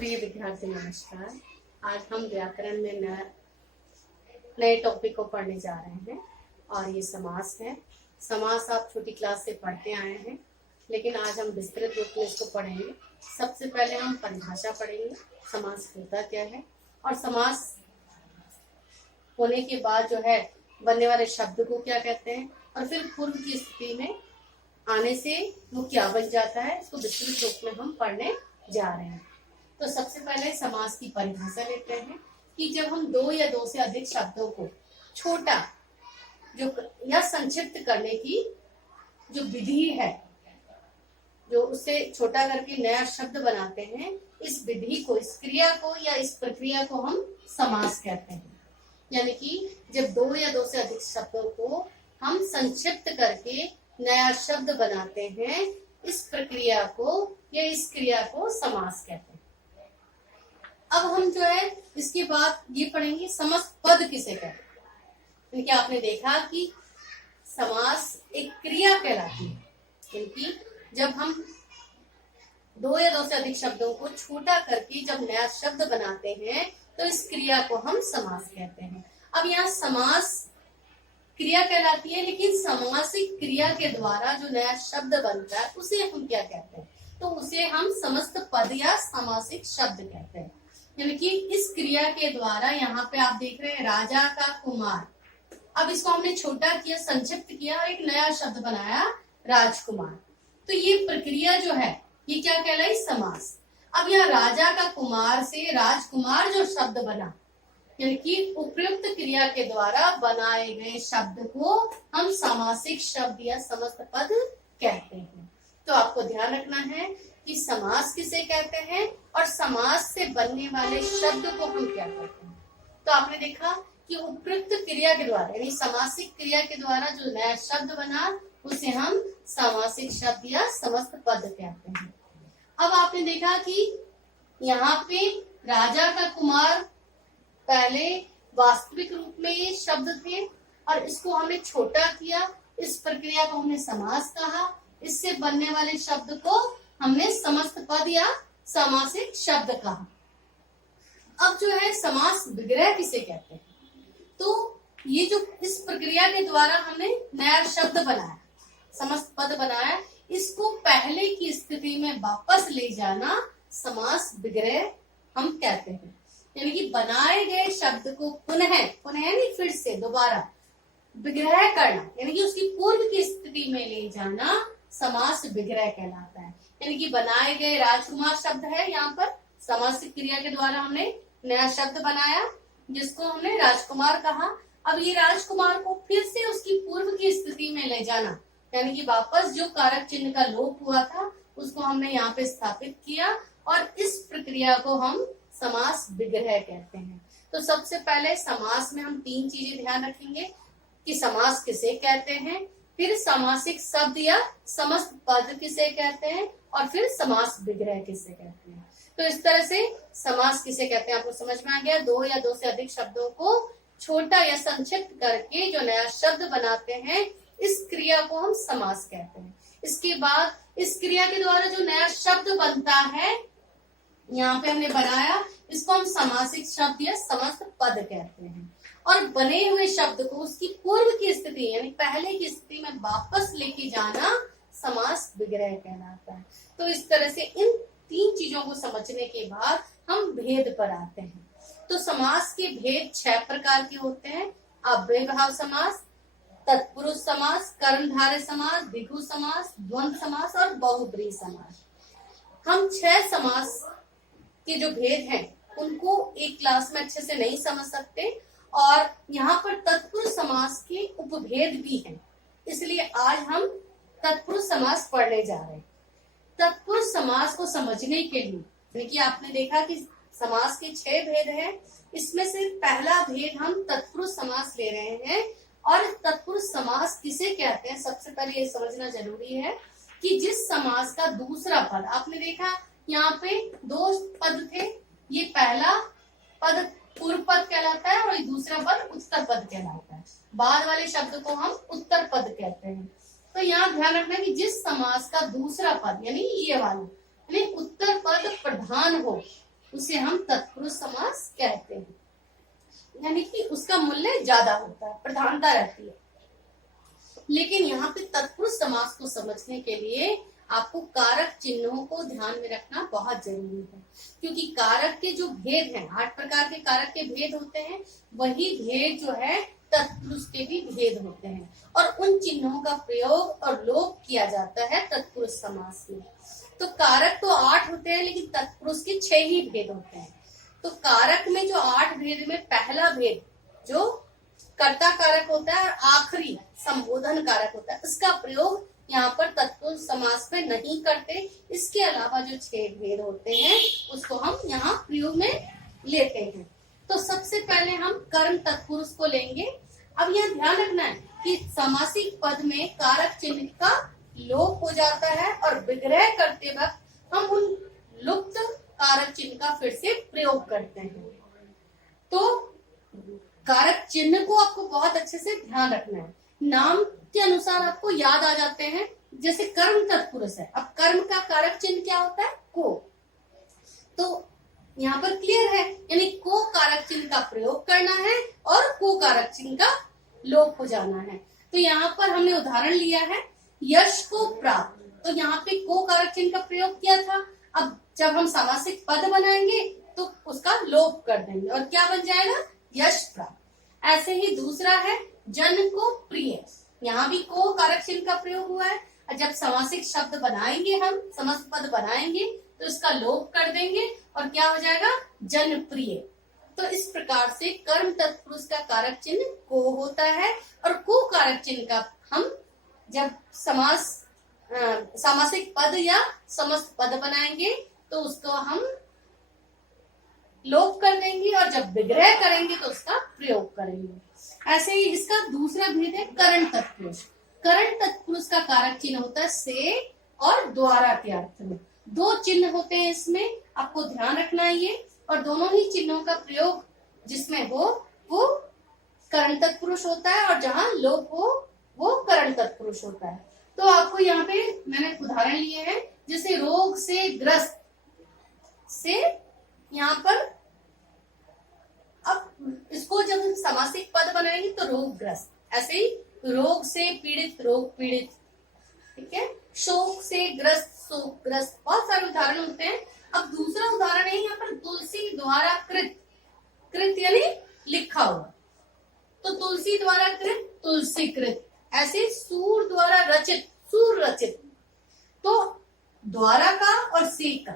प्रिय विद्यार्थी नमस्कार। आज हम व्याकरण में नए टॉपिक को पढ़ने जा रहे हैं और ये समास है। समास आप छोटी क्लास से पढ़ते आए हैं, लेकिन आज हम विस्तृत रूप में इसको पढ़ेंगे। सबसे पहले हम परिभाषा पढ़ेंगे, समास होता क्या है और समास होने के बाद जो है बनने वाले शब्द को क्या कहते हैं और फिर पूर्व की स्थिति में आने से वो क्या बन जाता है, इसको विस्तृत रूप में हम पढ़ने जा रहे हैं। तो सबसे पहले समास की परिभाषा लेते हैं कि जब हम दो या दो से अधिक शब्दों को छोटा जो या संक्षिप्त करने की जो विधि है, जो उससे छोटा करके नया शब्द बनाते हैं, इस विधि को, इस क्रिया को या इस प्रक्रिया को हम समास कहते हैं। यानी कि जब दो या दो से अधिक शब्दों को हम संक्षिप्त करके नया शब्द बनाते हैं, इस प्रक्रिया को या इस क्रिया को समास कहते हैं। अब हम जो है इसके बाद ये पढ़ेंगे समस्त पद किसे कहते हैं। क्योंकि आपने देखा कि समास एक क्रिया कहलाती है, क्योंकि जब हम दो या दो से अधिक शब्दों को छोटा करके जब नया शब्द बनाते हैं तो इस क्रिया को हम समास कहते हैं। अब यहाँ समास क्रिया कहलाती है, लेकिन समासिक क्रिया के द्वारा जो नया शब्द बनता है उसे हम क्या कहते हैं, तो उसे हम समस्त पद या समासिक शब्द कहते हैं। यानी कि इस क्रिया के द्वारा यहाँ पे आप देख रहे हैं राजा का कुमार, अब इसको हमने छोटा किया, संक्षिप्त किया और एक नया शब्द बनाया राजकुमार। तो ये प्रक्रिया जो है ये क्या कहलाई, समास। अब यहाँ राजा का कुमार से राजकुमार जो शब्द बना, यानी कि उपयुक्त क्रिया के द्वारा बनाए गए शब्द को हम समासिक शब्द या समस्त पद कहते हैं। तो आपको ध्यान रखना है कि समास किसे कहते हैं और समास से बनने वाले शब्द को हम क्या कहते हैं। तो आपने देखा कि उपयुक्त क्रिया के द्वारा यानी समासिक क्रिया के द्वारा जो नया शब्द बना उसे हम समासिक शब्द या समस्त पद कहते हैं। अब आपने देखा कि यहाँ पे राजा का कुमार पहले वास्तविक रूप में ये शब्द थे और इसको हमने छोटा किया, इस प्रक्रिया को हमने समास कहा, इससे बनने वाले शब्द को हमने समस्त पद या समासिक शब्द कहा। अब जो है समास विग्रह किसे कहते हैं, तो ये जो इस प्रक्रिया के द्वारा हमने नया शब्द बनाया, समस्त पद बनाया, इसको पहले की स्थिति में वापस ले जाना समास विग्रह हम कहते हैं। यानी कि बनाए गए शब्द को पुनः नहीं फिर से दोबारा विग्रह करना, यानी कि उसकी पूर्व की स्थिति में ले जाना समास विग्रह कहलाता है। यानी कि बनाए गए राजकुमार शब्द है, यहाँ पर समासिक क्रिया के द्वारा हमने नया शब्द बनाया जिसको हमने राजकुमार कहा। अब ये राजकुमार को फिर से उसकी पूर्व की स्थिति में ले जाना, यानी कि वापस जो कारक चिन्ह का लोप हुआ था उसको हमने यहाँ पे स्थापित किया और इस प्रक्रिया को हम समास विग्रह कहते हैं। तो सबसे पहले समास में हम तीन चीजें ध्यान रखेंगे कि समास किसे कहते हैं, फिर समासिक शब्द या समस्त पद किसे कहते हैं और फिर समास विग्रह किसे कहते हैं। तो इस तरह से समास किसे कहते हैं आपको समझ में आ गया। दो या दो से अधिक शब्दों को छोटा या संक्षिप्त करके जो नया शब्द बनाते हैं, इस क्रिया को हम समास कहते हैं। इसके बाद इस क्रिया के द्वारा जो नया शब्द बनता है, यहाँ पे हमने बनाया, इसको हम समासिक शब्द या समस्त पद कहते हैं। और बने हुए शब्द को उसकी पूर्व की स्थिति यानी पहले की स्थिति में वापस लेके जाना समास विग्रह कहलाता है। तो इस तरह से इन तीन चीजों को समझने के बाद हम भेद पर आते हैं। तो समास के भेद 6 प्रकार के होते हैं। अव्ययभाव समास, तत्पुरुष समास, कर्मधारय समास, द्विगु समास, द्वंद्व समास और बहुब्रीहि समास। हम 6 समास के जो भेद हैं उनको एक क्लास में अच्छे से नहीं समझ सकते और यहाँ पर तत्पुरुष समास के उपभेद भी हैं, इसलिए आज हम तत्पुरुष समास पढ़ने जा रहे हैं। तत्पुरुष समास को समझने के लिए देखिए आपने देखा कि समास के 6 भेद हैं, इसमें से पहला भेद हम तत्पुरुष समास ले रहे हैं। और तत्पुरुष समास किसे कहते हैं, सबसे पहले ये समझना जरूरी है कि जिस समास का दूसरा पद, आपने देखा यहाँ पे 2 पद थे, ये पहला पद पूर्व पद कहलाता है और ये दूसरा पद उत्तर पद कहलाता है। बाद वाले शब्द को हम उत्तर पद कहते हैं। तो यहाँ ध्यान रखना कि जिस समास का दूसरा पद यानी ये वाला यानी उत्तर पद प्रधान हो, उसे हम तत्पुरुष समास कहते हैं, यानी कि उसका मूल्य ज्यादा होता है, प्रधानता रहती है। लेकिन यहाँ पे तत्पुरुष समास को समझने के लिए आपको कारक चिन्हों को ध्यान में रखना बहुत जरूरी है, क्योंकि कारक के जो भेद हैं, 8 प्रकार के कारक के भेद होते हैं, वही भेद जो है तत्पुरुष के भी भेद होते हैं, और उन चिन्हों का प्रयोग और लोप किया जाता है तत्पुरुष समास में। तो कारक तो 8 होते हैं, लेकिन तत्पुरुष के 6 ही भेद होते हैं। तो कारक में जो 8 भेद में पहला भेद जो कर्ता कारक होता है और आखिरी संबोधन कारक होता है, इसका प्रयोग यहाँ पर तत्पुरुष समास में नहीं करते। इसके अलावा जो 6 भेद होते हैं उसको हम यहाँ प्रयोग में लेते हैं। तो सबसे पहले हम कर्म तत्पुरुष को लेंगे। अब यहाँ ध्यान रखना है कि समासिक पद में कारक चिन्ह का लोप हो जाता है और विग्रह करते वक्त हम उन लुप्त कारक चिन्ह का फिर से प्रयोग करते हैं। तो कारक चिन्ह को आपको बहुत अच्छे से ध्यान रखना है, नाम के अनुसार आपको याद आ जाते हैं। जैसे कर्म तत्पुरुष है, अब कर्म का कारक चिन्ह क्या होता है? को। तो यहाँ पर क्लियर है, यानी को कारक चिन्ह का प्रयोग करना है और को कारक चिन्ह का लोप हो जाना है। तो यहाँ पर हमने उदाहरण लिया है यश को प्राप्त, तो यहाँ पे को कारक चिन्ह का प्रयोग किया था। अब जब हम सामासिक पद बनाएंगे तो उसका लोप कर देंगे और क्या बन जाएगा? यश प्राप्त। ऐसे ही दूसरा है जन को प्रिय, यहाँ भी को कारक चिन्ह का प्रयोग हुआ है। जब समासिक शब्द बनाएंगे, हम समस्त पद बनाएंगे तो इसका लोप कर देंगे और क्या हो जाएगा? जनप्रिय। तो इस प्रकार से कर्म तत्पुरुष का कारक चिन्ह को होता है और को कारक चिन्ह का हम जब सामासिक पद या समस्त पद बनाएंगे तो उसको हम लोप कर देंगे और जब विग्रह करेंगे तो उसका प्रयोग करेंगे। ऐसे ही इसका दूसरा भेद है करण तत्पुरुष। करण तत्पुरुष का कारक चिन्ह होता है से और द्वारा के अर्थ में। 2 चिन्ह होते हैं इसमें, आपको ध्यान रखना है ये, और दोनों ही चिन्हों का प्रयोग जिसमें हो वो करण तत्पुरुष होता है और जहां लोप हो वो करण तत्पुरुष होता है। तो आपको यहाँ पे मैंने उदाहरण लिए हैं, जैसे रोग से ग्रस्त से, यहाँ पर अब इसको जब हम समासिक पद बनाएंगे तो रोगग्रस्त, ऐसे ही रोग से पीड़ित रोग पीड़ित, ठीक है। शोक से ग्रस्त शोकग्रस्त, बहुत सारे उदाहरण होते हैं। अब दूसरा उदाहरण है यहाँ पर तुलसी द्वारा कृत, कृत यानी लिखा हुआ, तो तुलसी द्वारा कृत तुलसी कृत। ऐसे सूर द्वारा रचित सूर रचित। तो द्वारा का और से का,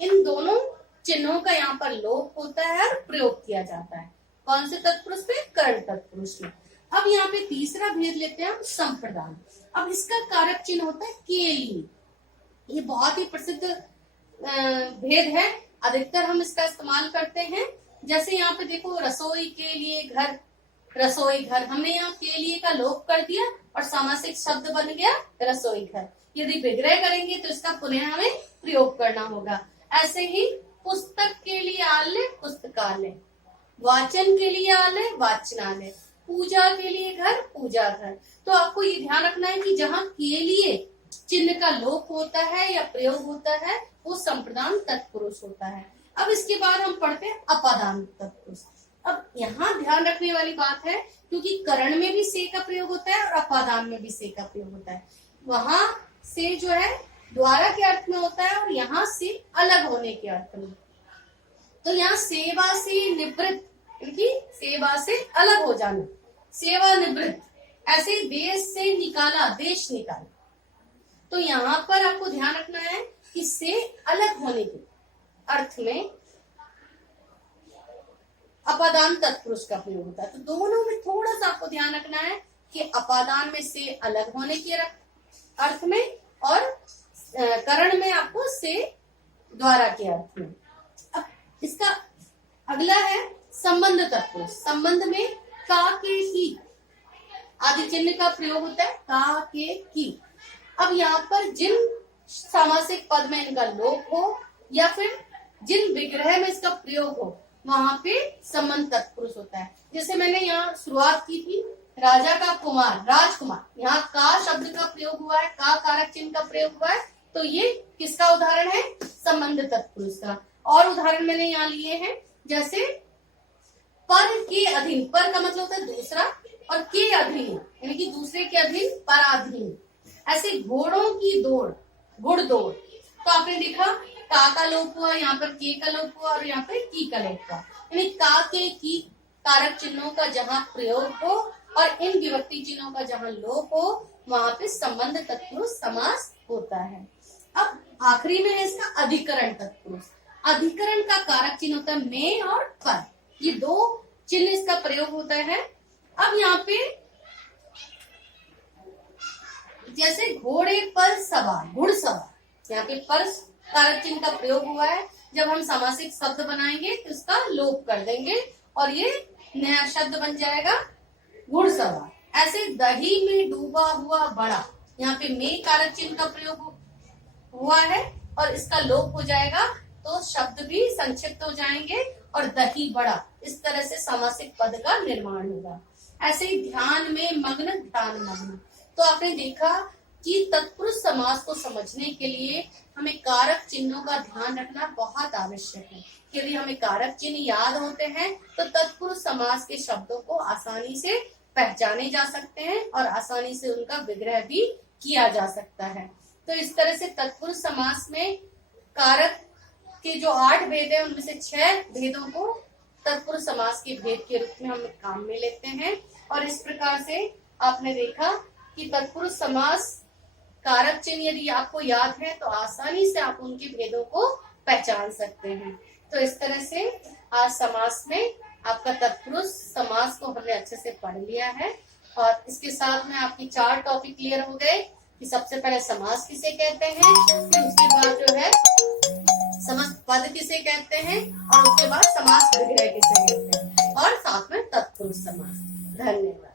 इन दोनों चिन्हों का यहाँ पर लोप होता है और प्रयोग किया जाता है। कौन से तत्पुरुष में? कर्ण तत्पुरुष में। अब यहाँ पे तीसरा भेद लेते हैं हम संप्रदान। अब इसका कारक चिन्ह होता है केली। ये बहुत ही प्रसिद्ध भेद है, अधिकतर हम इसका इस्तेमाल करते हैं। जैसे यहाँ पे देखो रसोई के लिए घर, रसोई घर, हमने यहाँ के लिए का लोप कर दिया और सामासिक शब्द बन गया रसोई घर। यदि विग्रह करेंगे तो इसका पुनः हमें प्रयोग करना होगा। ऐसे ही पुस्तक के लिए आलय पुस्तकालय, वाचन के लिए आलय वाचनालय, पूजा के लिए घर पूजा घर। तो आपको ये ध्यान रखना है कि जहाँ के लिए चिन्ह का लोप होता है या प्रयोग होता है वो संप्रदान तत्पुरुष होता है। अब इसके बाद हम पढ़ते हैं अपादान तत्पुरुष। अब यहाँ ध्यान रखने वाली बात है, क्योंकि करण में भी से का प्रयोग होता है और अपादान में भी से का प्रयोग होता है। वहां से जो है द्वारा के अर्थ में होता है और यहाँ से अलग होने के अर्थ में। तो यहाँ सेवा से निवृत्त, क्योंकि सेवा से अलग हो जाना, सेवा निवृत्त। ऐसे देश से निकाला, देश निकाला। तो यहाँ पर आपको ध्यान रखना है कि से अलग होने के अर्थ में अपादान तत्पुरुष का प्रयोग होता है। तो दोनों में थोड़ा सा आपको ध्यान रखना है कि अपादान में से अलग होने के अर्थ में और करण में आपको से द्वारा के अर्थ में। अब इसका अगला है संबंध तत्पुरुष। संबंध में का के की आदि चिन्ह का प्रयोग होता है, का के की। अब यहाँ पर जिन सामासिक पद में इनका लोप हो या फिर जिन विग्रह में इसका प्रयोग हो वहां पे संबंध तत्पुरुष होता है। जैसे मैंने यहाँ शुरुआत की थी, राजा का कुमार राजकुमार, यहाँ का शब्द का प्रयोग हुआ है, का कारक चिन्ह का प्रयोग हुआ है, तो ये किसका उदाहरण है? संबंध तत्पुरुष का। और उदाहरण मैंने यहाँ लिए हैं, जैसे पर के अधीन, पर का मतलब होता है दूसरा, और के अधीन यानी कि दूसरे के अधीन, पराधीन। ऐसे घोड़ों की दौड़, घुड़दौड़, तो आपने देखा का का लोप हुआ, यहाँ पर के का लोप हुआ और यहाँ पर की का लोप हुआ, यानी का के की कारक चिन्हों का जहां प्रयोग हो और इन विभक्ति चिन्हों का जहां लोप हो, वहां पे संबंध तत्पुरुष समास होता है। अब आखिरी में है इसका अधिकरण तत्पुरुष। अधिकरण का कारक चिन्ह होता है में और पर, ये दो चिन्ह इसका प्रयोग होता है। अब यहाँ पे जैसे घोड़े पर सवार, घुड़सवार, यहाँ पे पर कारक चिन्ह का प्रयोग हुआ है। जब हम समासिक शब्द बनाएंगे तो इसका लोप कर देंगे और ये नया शब्द बन जाएगा घुड़सवार। ऐसे दही में डूबा हुआ बड़ा, यहाँ पे में कारक चिन्ह का प्रयोग हुआ है और इसका लोप हो जाएगा, तो शब्द भी संक्षिप्त हो जाएंगे और दही बड़ा, इस तरह से समासिक पद का निर्माण होगा। ऐसे ही ध्यान में मग्न, ध्यान मग्न। तो आपने देखा कि तत्पुरुष समास को समझने के लिए हमें कारक चिन्हों का ध्यान रखना बहुत आवश्यक है। यदि हमें कारक चिन्ह याद होते हैं तो तत्पुरुष समास के शब्दों को आसानी से पहचाने जा सकते हैं और आसानी से उनका विग्रह भी किया जा सकता है। तो इस तरह से तत्पुरुष समास में कारक के जो 8 भेद है उनमें से 6 भेदों को तत्पुरुष समास के भेद के रूप में हम काम में लेते हैं। और इस प्रकार से आपने देखा कि तत्पुरुष समास कारक चिन्ह यदि आपको याद है तो आसानी से आप उनके भेदों को पहचान सकते हैं। तो इस तरह से आज समास में आपका तत्पुरुष समास को हमने अच्छे से पढ़ लिया है और इसके साथ में आपकी 4 टॉपिक क्लियर हो गए कि सबसे पहले समास किसे कहते हैं, फिर उसके बाद जो है समास पद किसे कहते हैं और उसके बाद समास विग्रह किसे कहते हैं और साथ में तत्पुरुष समास। धन्यवाद।